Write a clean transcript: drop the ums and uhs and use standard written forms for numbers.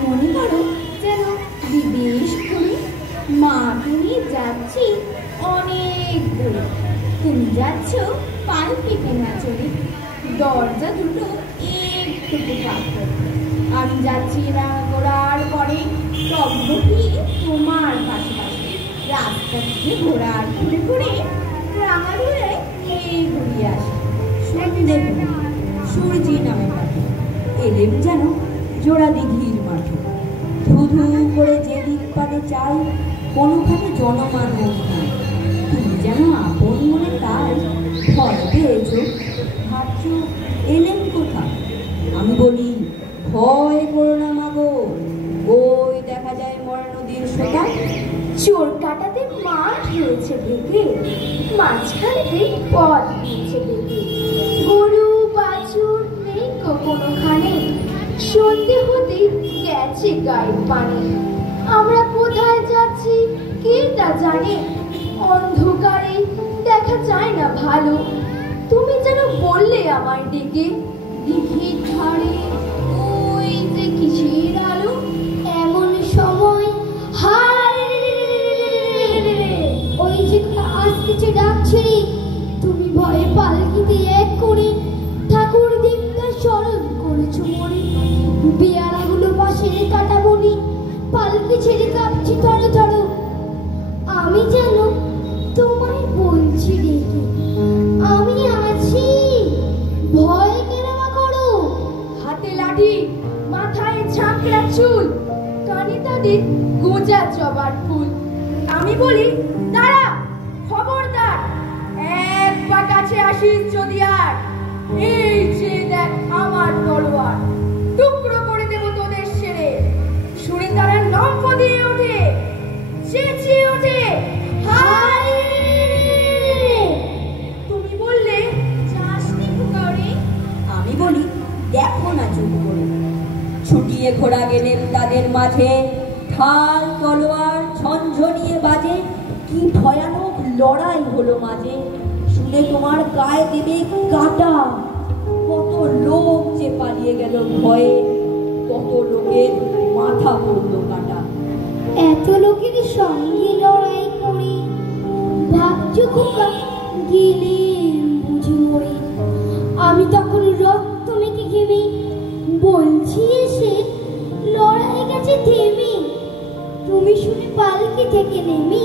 মনে করো যেন বিদেশ ঘুরে মাকে নিয়ে যাচ্ছি অনেক দূরে। তুমি যাচ্ছ পালকি কেনা চলে, দরজা দুটো একটু ফাঁক করে। আমি যাচ্ছি ঘোড়ার পরে, টগবগি তোমার পাশে পাশে। রাস্তা দিয়ে ঘোড়ার ঘুরে ঘুরে রাঙা ঘুরে ঘুরিয়ে আসে। সন্ধে সূর্যি নামে পাখি এলেম যেন জোড়া দিঘির মাঠে। ধু ধু করে যে দিক পানে চাই, কোনোখানে জনমানব নাই। তুমি যেন আপন মনে তাই ভয় পেয়েছ, ভাবছ এলেম কোথা। আমি বলি ভয় করো না মাগো, ওই দেখা যায় মরা নদীর সোতা। চোর কাটাতে মাঠ রয়েছে ঢেকে, মাঝখানেতে পথ দিয়েছে ঢেকে। গরু বাছুর নেই কোনোখানে, সন্ধে হতে গেছে গায়ের পানে। আমরা কোথায় যাচ্ছি কে তা জানে, অন্ধকারে দেখা যায় না ভালো। তুমি যেন বললে আমায় ডেকে, দিঘির ধারে ওই যে কিসের আলো। এমন সময় হায় ওই যে আসতেছে ডাকছে, তুমি ভয়ে পালকিতে এক করে ঠাকুর দেবতা স্মরণ করেছো মনে। পেয়ারাগুলো পাশে কাটা বনি, পালকি ছেড়ে কাঁপছি ধরো ধরো। আমি যেন তোমায় বলছি ডেকে, আমি আছি, ভয় কেন করো। হাতে লাঠি, মাথায় ঝাঁকড়া চুল, কানে তাদের গোজা জবার ফুল। আমি বলি দাঁড়া, খবরদার, এক পা কাছে আসিস যদি আর। এই যে দেখ আমার তলোয়ার, টুকরো করে দেব তোদের সেরে। শুনে তারা লম্ফ দিয়ে ওঠে, চেঁচিয়ে ওঠে হায়। তুমি বললে যাসনি পুকারে, আমি বলি দেখো না চুপ করে। ছুটিয়ে ঘোড়া গেলেন তাদের মাঝে, ঢাল তলোয়ার ঝনঝনিয়ে বাজে। কি ভয়ানক লড়াই হলো মাঝে, শুনে তোমার গায়ে দেবে কাটা। কত লোক যে পালিয়ে গেল ভয়ে, কত লোকের মাথা পড়লো কাটা। এত লোকের সঙ্গে লড়াই করে ভাবছো খোকা গেলে বুঝি মরে। আমি তখন রক্ত মেখে ঘেমে বলছি এসে লড়াই গেছে থেমে। তুমি শুনে পালকি থেকে নেমে